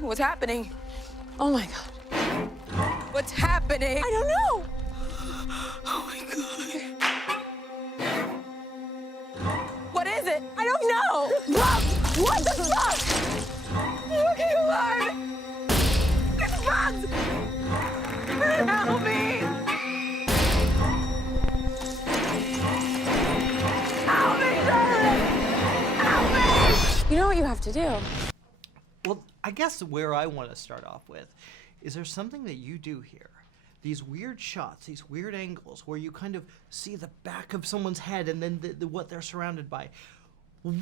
What's happening? Oh my God. What's happening? I don't know. Oh my God. What is it? I don't know. What the fuck? Okay, Lord. It's bugs. Help me. Help me, Charlie. Help me. You know what you have to do? Well, I guess where I want to start off with is there something that you do here? These weird shots, these weird angles where you kind of see the back of someone's head and then what they're surrounded by.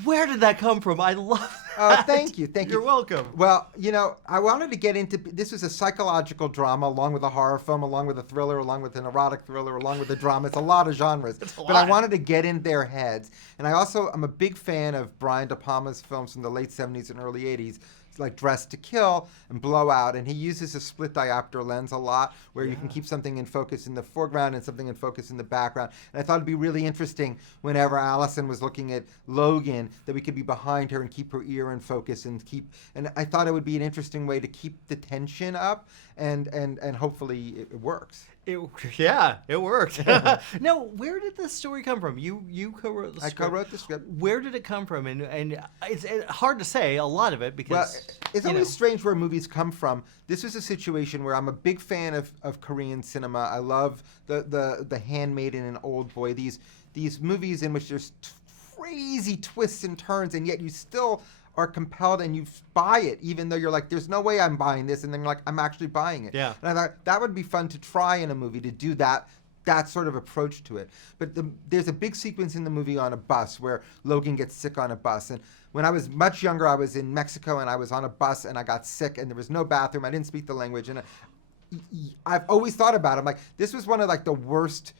Where did that come from? I love that. Thank you. You're welcome. Well, you know, I wanted to get into, this was a psychological drama along with a horror film, along with a thriller, along with an erotic thriller, along with a drama. It's a lot of genres. But I wanted to get in their heads. And I'm a big fan of Brian De Palma's films from the late 70s and early 80s. Like Dressed to Kill and Blowout, and he uses a split diopter lens a lot where you can keep something in focus in the foreground and something in focus in the background. And I thought it'd be really interesting whenever Allison was looking at Logan that we could be behind her and keep her ear in focus and I thought it would be an interesting way to keep the tension up and hopefully it works. It worked. Now, where did this story come from? You co-wrote the script. I co-wrote the script. Where did it come from? And it's hard to say a lot of it because... Well, it's always strange where movies come from. This was a situation where I'm a big fan of Korean cinema. I love the Handmaiden and Old Boy. These movies in which there's crazy twists and turns, and yet you still are compelled and you buy it, even though you're like, there's no way I'm buying this, and then you're like, I'm actually buying it. Yeah. And I thought that would be fun to try in a movie, to do that sort of approach to it. But there's a big sequence in the movie on a bus where Logan gets sick on a bus. And when I was much younger, I was in Mexico and I was on a bus and I got sick and there was no bathroom. I didn't speak the language. And I've always thought about it. I'm like, this was one of like the worst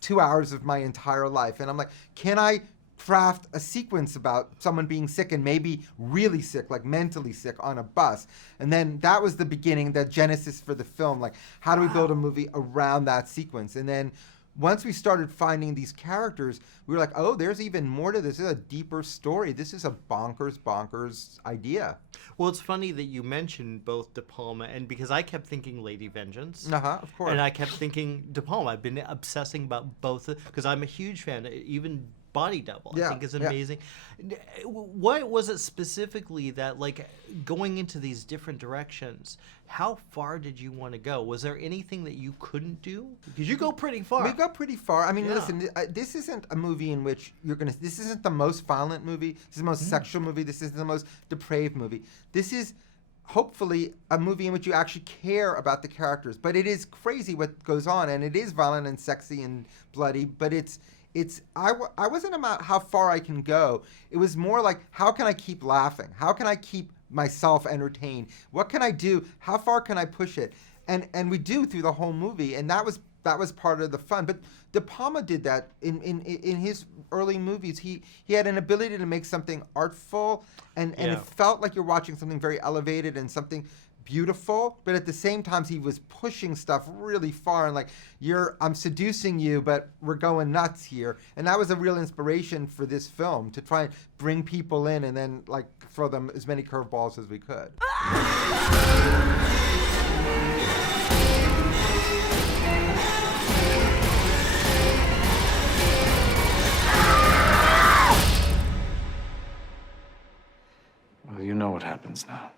2 hours of my entire life. And I'm like, can I craft a sequence about someone being sick and maybe really sick, like mentally sick on a bus? And then that was the beginning, the genesis for the film. Like, how do we build a movie around that sequence? And then once we started finding these characters, we were like, oh, there's even more to this. This is a deeper story. This is a bonkers idea. Well, it's funny that you mentioned both De Palma, and because I kept thinking Lady Vengeance. Of course. And I kept thinking De Palma. I've been obsessing about both, because I'm a huge fan. Even Body Double, I think, is amazing. What was it specifically that, like, going into these different directions, how far did you want to go? Was there anything that you couldn't do? Because you go pretty far. We go pretty far. I mean, listen, this isn't a movie in which this isn't the most violent movie. This is the most sexual movie. This is the most depraved movie. This is hopefully a movie in which you actually care about the characters. But it is crazy what goes on, and it is violent and sexy and bloody, but I wasn't about how far I can go. It was more like, how can I keep laughing? How can I keep myself entertained? What can I do? How far can I push it? And we do through the whole movie, and that was part of the fun. But De Palma did that in his early movies. He had an ability to make something artful, and it felt like you're watching something very elevated and something beautiful, but at the same time he was pushing stuff really far and like, I'm seducing you, but we're going nuts here. And that was a real inspiration for this film, to try and bring people in and then like throw them as many curveballs as we could. Well, you know what happens now.